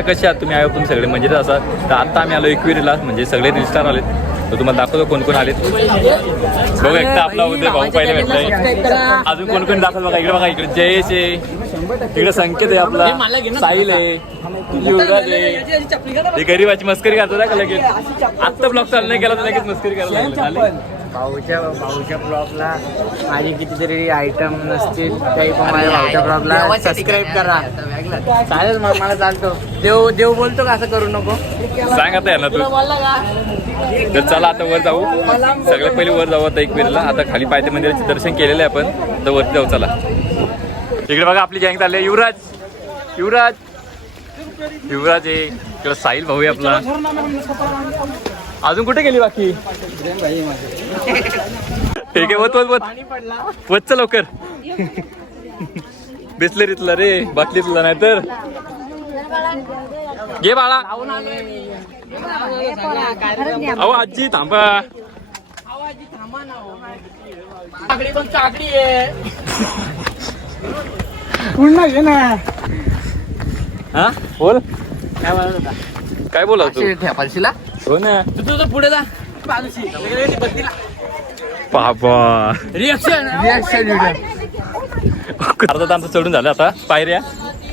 वाटतं कसे आहात तुम्ही? आयो तुम्ही सगळे मजेत असा तर आता आम्ही आलो एकविरीला म्हणजे सगळे रील आले आलेत. तर तुम्हाला दाखवतो कोण कोण आलेत. बघू एकदा आपला उदय भाऊ पहिले भेटलाय अजून कोण कोण दाखवत बघा इकडे बघा इकडे. जयेश आहे इकडे संकेत आहे आपला. साहिल आहे. युवराज आहे. ते गरीबाची मस्करी करतो ना का लगेच? आत्ता ब्लॉग चालू नाही केला तर लगेच मस्करी करायला लागले. भाऊच्या भाऊच्या ब्लॉगला माझे कितीतरी आयटम नसतील काही पण माझ्या भाऊच्या ब्लॉगला सबस्क्राईब करा. चालेल मग मला चालतो. देव देव बोलतो का असं करू नको? सांगत आहे ना तू. तर चला आता वर जाऊ. सगळ्यात पहिले वर जाऊ आता एक वेळेला आता खाली पायथ्या मंदिराचे दर्शन केलेलं आहे आपण. तर वरती जाऊ चला. इकडे बघा आपली गँग चालली युवराज. युवराज. युवराज आहे इकडे साहिल भाऊ आहे आपला. अजून कुठे गेली बाकी? ठीक आहे वत वत वत. वत चल लवकर. बिस्लरीतला रे बाटलीतला नाही तर. घे बाळा. अहो आजी थांबा. पूर्ण घे ना हा? बोल. काय काय बोला तू? हो ना. तू तुझं पुढे जा. बाबा. रिॲक्शन रिॲक्शन अर्धा तांचं चढून झालं आता. पायऱ्या.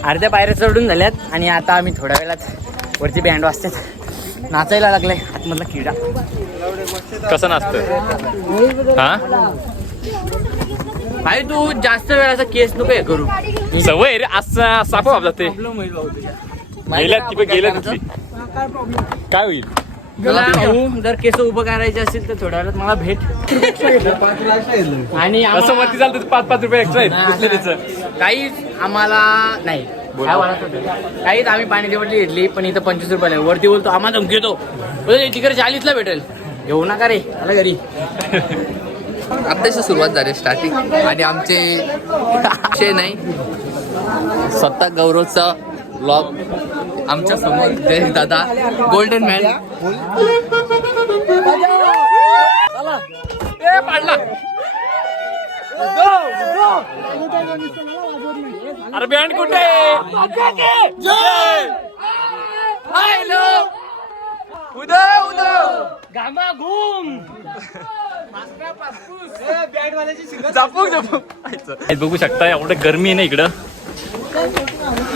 अर्ध्या पायऱ्या चढून झाल्यात आणि आता आम्ही थोड्या वेळात वरती बँड वाजतात. नाचायला लागलाय. आतमधला किडा. कसं नाचतं हा? भाई तू जास्त वेळाचा केस नको हे करू. सवय रे असं सापा बाबा ते. गेल्यात ती पण गेल्यात तिथली काय होईल? तुला भाऊ जर केस उभं करायचे असतील तर थोड्या वेळात मला भेट. आणि असं वरती चालतं ते पाच पाच रुपये एक्स्ट्रा काहीच आम्हाला नाही? काहीच आम्ही पाण्याची बाटली घेतली पण इथं पंचवीस रुपयाला आहे. वरती बोलतो आम्हाला धमकी येतो तिकडे चाळीसला भेटेल. घेऊ नका रे मला घरी. आत्ताशी सुरुवात झाली स्टार्टिंग आणि आमचे अक्षय नाही. स्वतः गौरवचा ब्लॉग आमच्यासमोर जय दादा. गोल्डन मॅन पाडला. अरे बँड कुठे? जय उदय. उदय झापूक झापूक हे बघू शकता एवढं गरमी आहे ना इकडं.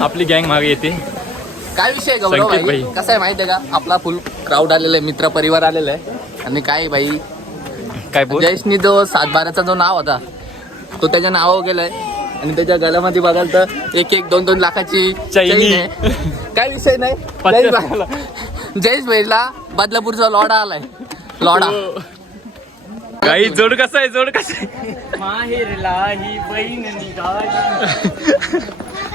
आपली गँग मागे येते. काय विषय गौरव संकेत भाई? भाई. कसं आहे माहिती आहे का? आपला फुल क्राऊड आलेला आहे मित्र परिवार आलेला आहे. आणि काय भाई? काय बोल? जयेशनी जो सातबाराचा जो नाव होता तो त्याच्या नावावर गेलाय. आणि त्याच्या गळ्यामध्ये बघाल तर एक एक दोन दोन लाखाची चैनी. आहे. काय विषय नाही? पत्ते जयेश. भाई- जयेश भाईला बदलापूरचा लॉडा आलाय. लॉडा. काही जोड कसं आहे? जोड कसं आहे? माहेरला ही बहीण निघाली.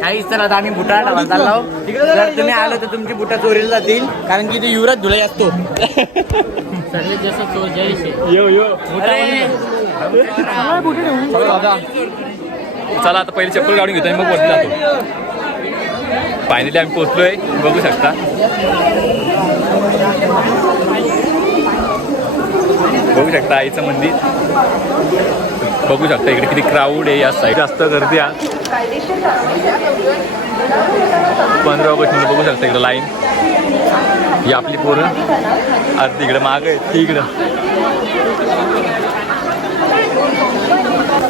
काहीच तर आता आम्ही बुटा चाललो. जर तुम्ही आलं तर तुमची बुटा चोरीला जातील. कारण की ते युवराज धुलाई असतो. सगळे जसं चोर जय यो यो. चला आता. पहिले चप्पल काढून घेतो आणि मग वरती जातो. फायनली आम्ही पोहोचलोय. बघू शकता. बघू शकता आईचं मंदिर. बघू शकता इकडे किती क्राऊड आहे या साईड जास्त गर्दी आहे. पंधरा ऑगस्ट म्हणजे बघू शकता इकडे लाईन ही आपली पोरं. अर्धी इकडे माग आहे तिकडं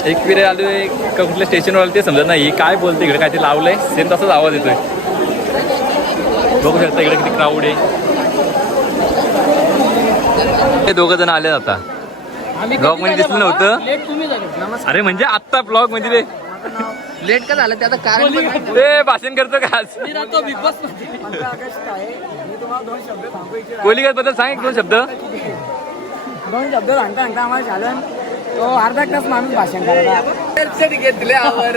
एक पिरे आलोय का कुठल्या स्टेशनवर आलं ते समजत नाही. काय बोलते इकडे? काय ते लावलंय? सेम तसाच आवाज येतोय. बघू शकता इकडे किती क्राऊड आहे. हे दोघं जण आले आता. ब्लॉगमध्ये दिसलं नव्हतं अरे म्हणजे आत्ता ब्लॉगमध्ये रे लेट का झालं? ते आता कारण ते भाषण करतो का आज? कोलिगत बद्दल सांग एक दोन शब्द. दोन शब्द सांगता सांगता आम्हाला झालं तो अर्धा तास माणूस भाषण करायला घेतल्यावर.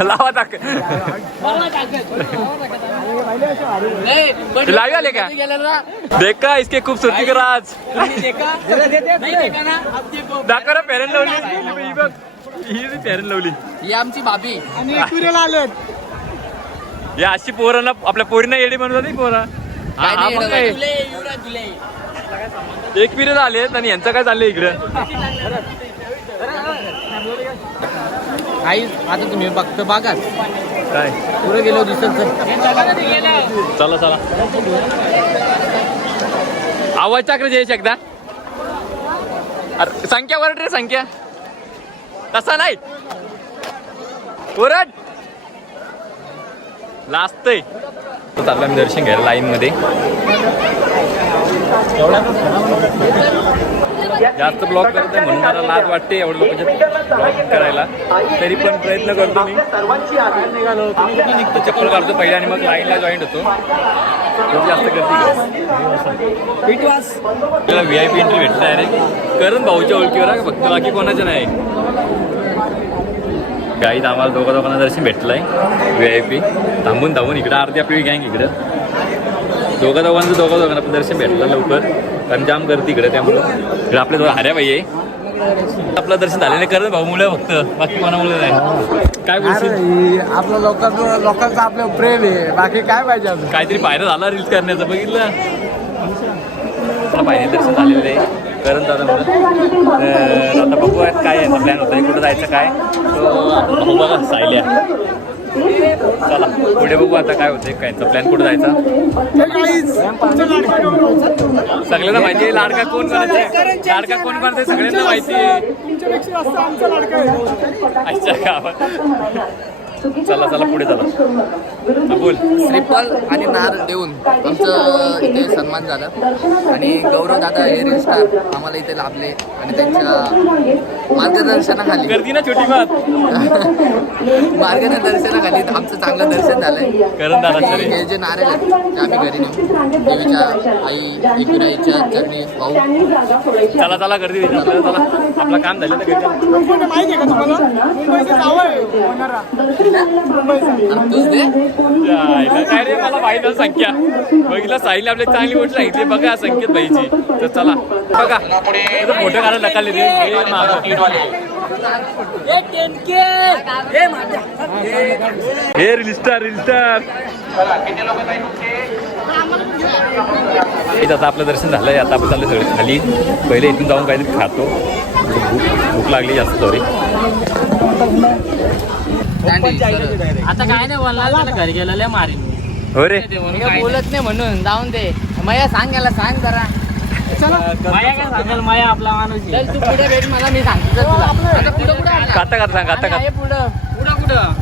लावा टाक. Live आले का? देखा इसके खूबसूरती का राज. दाखव ना पॅरन लावली. ही बघ ही पॅरन लावली. ही आमची भाभी. आणि आलेत. या अशी पोरं ना आपल्या पोरीना येडी म्हणत नाही पोरा एक पिरियड आलेत आणि यांचं काय चाललंय इकडं? आई आता तुम्ही बघतो बघा. काय? पुढे गेलो दिसत चला चला. आवाज चाकर जयेश एकदा. अरे संख्या वरट रे संख्या. तसा नाही. उरट लाजतय चालला मी दर्शन घ्यायला लाईन मध्ये. जास्त ब्लॉक करत नाही म्हणून मला लाज वाटते एवढं लोकांच्या ब्लॉक करायला. तरी पण प्रयत्न करतो मी. निघतो चप्पल काढतो पहिले आणि मग लाईनला जॉईन होतो. खूप जास्त गर्दी व्ही आय पी एंट्री भेटला आहे रे. करण भाऊच्या ओळखीवर आहे फक्त बाकी कोणाच्या नाही. गाईत आम्हाला दोघा दोघांना दर्शन भेटलंय. व्ही आय पी थांबून थांबून. इकडं अर्धी आपली गँग इकडं. दोघा दोघांचं दोघा दोघांना पण दर्शन भेटलं लवकर. कारण जाम गर्दी इकडे त्यामुळं. इकडे आपले दोघं हऱ्या बाई आहे. आपलं दर्शन झालं नाही करण भाऊमुळे फक्त. बाकी कोणामुळे नाही. काय बोलशील आपलं लोकांचं लोकांचं आपलं प्रेम आहे. बाकी काय पाहिजे अजून? काहीतरी पायऱ्या झाला रील्स करण्याचं बघितलं? मला पायऱ्या दर्शन झालेलं आहे. करण दादा म्हणून तर आता बघू आज काय यांचा प्लॅन होता कुठं जायचं काय? तो बघू बघा सायल्या. चला पुढे बघू आता काय होतंय काय यांचा प्लॅन कुठं जायचा? सगळ्यांना माहिती आहे लाडका कोण आहे लाडका कोण आहे सगळ्यांना माहिती आहे. अच्छा गावात. चला चला पुढे चला. बोल. श्रीफल आणि नार देऊन आमचं इथे सन्मान झाला. आणि गौरव दादा हे रील स्टार आम्हाला इथे लाभले आणि त्यांच्या मार्गदर्शनाखाली. गर्दी ना छोटी बात. मार्गदर्शनाखाली आमचं चांगलं दर्शन झालंय. करण दादा हे जे नारळ आहेत ते आम्ही घरी नेऊ. देवीच्या आई एकविराईच्या चरणी भाऊ. चला चला गर्दी चला आपलं काम झालं चला. माहिती आहे का तुम्हाला? अरे मला माहीत आहे संख्या बघितलं साहिल आपल्या चांगली गोष्ट सांगितली बघा संख्येत भाईची तर चला बघा मोठं कारण नकाले रे हे हे रील स्टार रील स्टार आता आपलं दर्शन झालंय आता आपण चाललं सगळं खाली. पहिले इथून जाऊन काहीतरी खातो. भूक भूक लागली जास्त सॉरी आता काय नाही बोलणार घरी गेलेलं मारीन रे. काय बोलत नाही म्हणून जाऊन दे. मया सांग याला सांग जरा. माया काय सांगेल माया आपला माणूस चल तू पुढे भेट मला मी सांगतो. आता कुठं सांग आता का पुढं. कुठं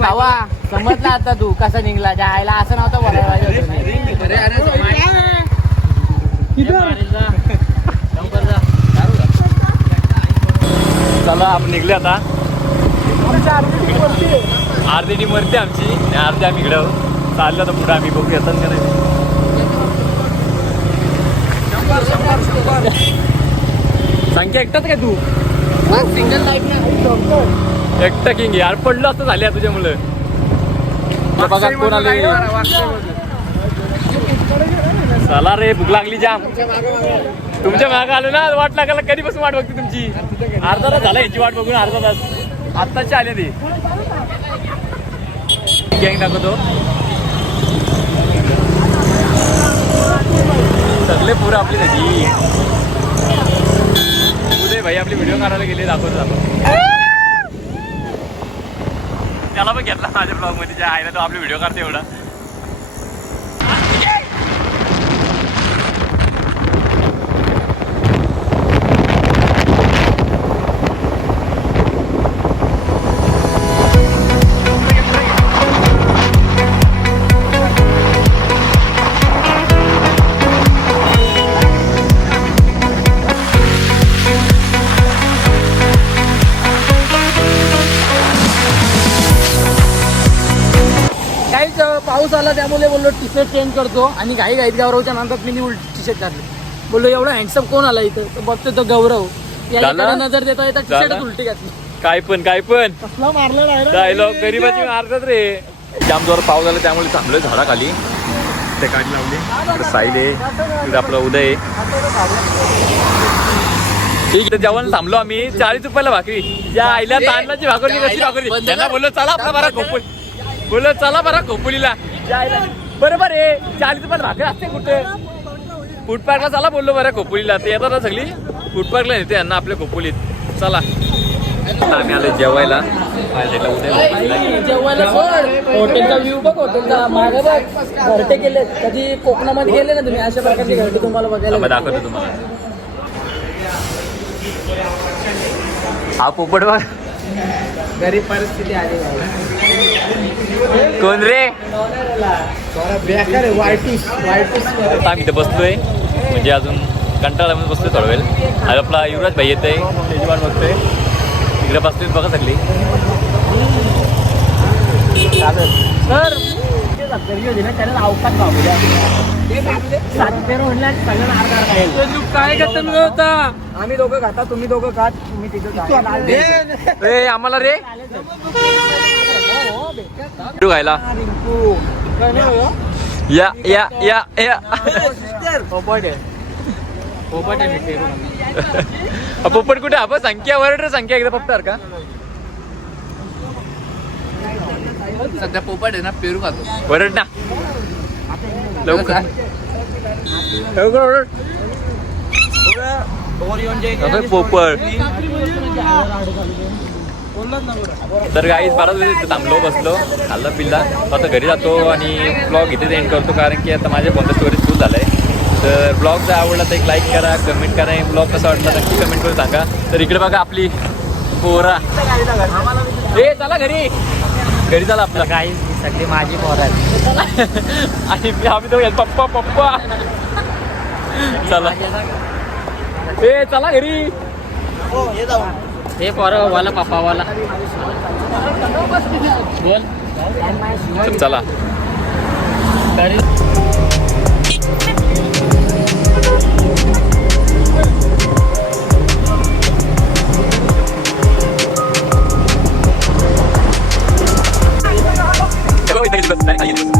भावा समजला आता तू कसा निघला त्या आईला असं नव्हतं बोलायला. अरे अरे. चला आपण निघले आता. अर्धी टीम वरती आमची. आणि अर्धी आम्ही इकडं चाललो तर पुढे आम्ही बघू येतात का नाही? संख्या एकटाच काय तू? सिंगल एकटा किंग यार पडलो असतं झाल्या तुझ्या मुलं बघा कोण आले. चला रे भूक लागली जाम. तुमच्या मागं आलो. ना वाट लागायला कधीपासून वाट बघते तुमची? अर्धा तास झाला याची वाट बघून अर्धा तास. आत्ताची आले ते गँग दाखवतो. सगळे पोरं आपली त्याची. उदय भाई आपली व्हिडिओ काढायला गेले दाखवतो दाखवतो. त्याला पण घेतला माझ्या ब्लॉगमध्ये ज्या आहे ना तो आपली व्हिडिओ काढते एवढा. पाऊस आला त्यामुळे बोललो टी शर्ट चेंज करतो आणि घाई घाईत गावरवच्या नंतर मी उलट टी शर्ट घातली. बोललो एवढा हँडसम कोण आला इथं? तर बघतो तो गौरव. झाला? नजर देतो टी झाला? शर्ट उलटी घातली. काय पण काय पण. कसला मारला डायलॉग गरीबाची मारतात रे. जाम जोर पाव झाला त्यामुळे थांबलोय झाडाखाली. ते गाडी लावली. साईल आहे. इकडे आपलं उदय आहे. इकडे जेवण थांबलो आम्ही. चाळीस रुपयाला भाकरी. या आईला तांदळाची भाकरी कशी भाकरी. त्यांना. बोललो चला आपला बरा खोपोली. बोललो चला बरा खोपोलीला. आईला- बरोबर आहे. चाळीस रुपयाला भाकरी असते कुठे? फूड पार्कला चला बोललो बरं खोपोलीला. ते येतात ना सगळी? फूड पार्कला येते यांना आपल्या खोपोलीत. चला. आम्ही आलो जेवायला. जेवायला सोड. हॉटेलचा व्ह्यू बघ हॉटेलचा मागे बघ. घरटे केले. कधी कोकणामध्ये गेले ना तुम्ही अशा प्रकारचे घरटे तुम्हाला बघायला. दाखवतो तुम्हाला. हा पोपट बघ. गरीब परिस्थिती आली कोण रे? बेकार आहे वायटूस वायटूस आता आम्ही इथे बसलोय. म्हणजे अजून कंटाळा म्हणून बसलोय थोडा वेळ. आज आपला युवराज भाई येत आहे त्याची वाट बघतोय. इकडे बसलोय बघा सगळी. सर गर्दी होती ना त्याला अवकाश भावल्या सातशे म्हणलं आणि सगळ्यांना अर्धा अर्धा खायला. काय होता आम्ही दोघं खाता तुम्ही दोघं खात तुम्ही तिथं रे आम्हाला रे. तू खायला. या या या या. पोपट आहे. पोपट आहे हा पोपट कुठे आपण संख्या वर संख्या एकदा फक्त का सध्या पोपट आहे ना पेरू खातो. वरड. ना लवकर. लवकर ओरड. पोपट. तर गाईच बाराच वेळ थांबलो बसलो खाल्लं पिल्ला. आता घरी जातो आणि ब्लॉग इथेच एंड करतो कारण की आता माझ्या कोणता स्टोरेज फुल झालाय. तर ब्लॉग जर आवडला तर एक लाईक करा कमेंट करा. ब्लॉग कसा वाटला नक्की कमेंट करून सांगा. तर इकडे बघा आपली पोरा. ए चला घरी. घरी चला आपला. काही सगळी माझी पोर आहे आणि मी- आम्ही तो पप्पा पप्पा. चला. ए चला घरी. हे पोर वाला पप्पा वाला बोल. चला. घरी. Like, how you do?